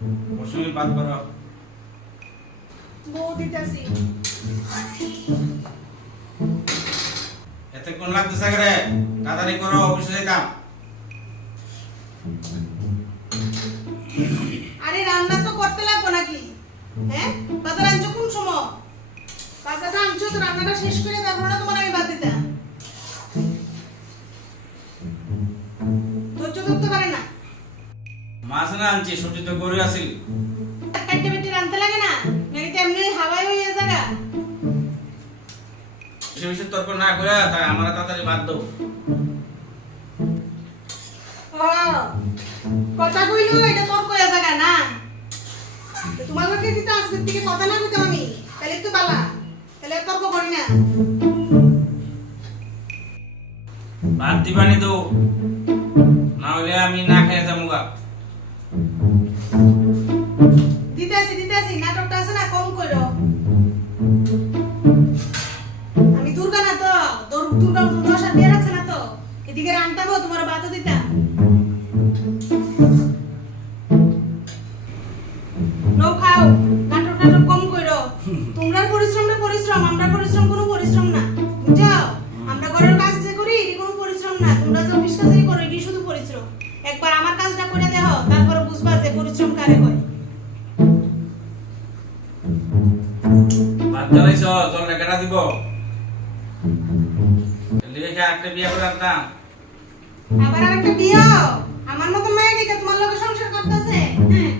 মৌসুমি বাদ করো। বউ দিতেছি। এতে কোন লাগতেছে করে তাড়াতাড়ি করো, অফিসে যেতাম। আরে রান্না তো করতে লাগবে নাকি? হ্যাঁ, বাজার আনছো কোন সময়? বাজারটা আনছো তো রান্নাটা শেষ করে তারপর না তোমার আমি বাদ দিতাম। ধৈর্য ধরতে পারে না। মাছ না আনছি, সবজি তো গরু আছিল। কাটতে বেটে রানতে লাগে না, নাকি এমনি হাওয়ায় হয়ে জায়গা। বেশি বেশি তর্ক না করে তাই আমার তাড়াতাড়ি বাদ দাও। ও কথা কইলো এটা তোর কয়া জায়গা না। তো তোমার লোকে দিতে আজকের থেকে কথা না কইতাম আমি, তাহলে একটু বালা, তাহলে তর্ক করি না। বাদ দিবানি তো, না হলে আমি না খেয়ে যাবো গা। দিতেছি নাটকটা আছে না, কম করো। আমি দুর্গা না তো, দুর্গা দশ আর দিয়ে রাখছে না তো, এদিকে রান্তাবো তোমার বাতও দিতাম। নৌ খাও, নাটক কম করো। তোমরা পরিশ্রম, আমরা পরিশ্রম কোনো পরিশ্রম না, বুঝাও? আমরা ঘরের কাজ যে করি এটি কোনো পরিশ্রম না, তোমরা যে অফিস কাজই করো এটি শুধু পরিশ্রম। একবার আমার কাজটা করে দেখো, তারপরে বুঝবা যে পরিশ্রম কারে হয়। বাদ জ্বালাইছ, জল কেটা দিব। লিখে একটা বিয়ে করে আনতাম। আবার আরেকটা বিয়ে, আমার মতো মেয়ে দেখে তোমার লগে সংসার করতেছে। হ্যাঁ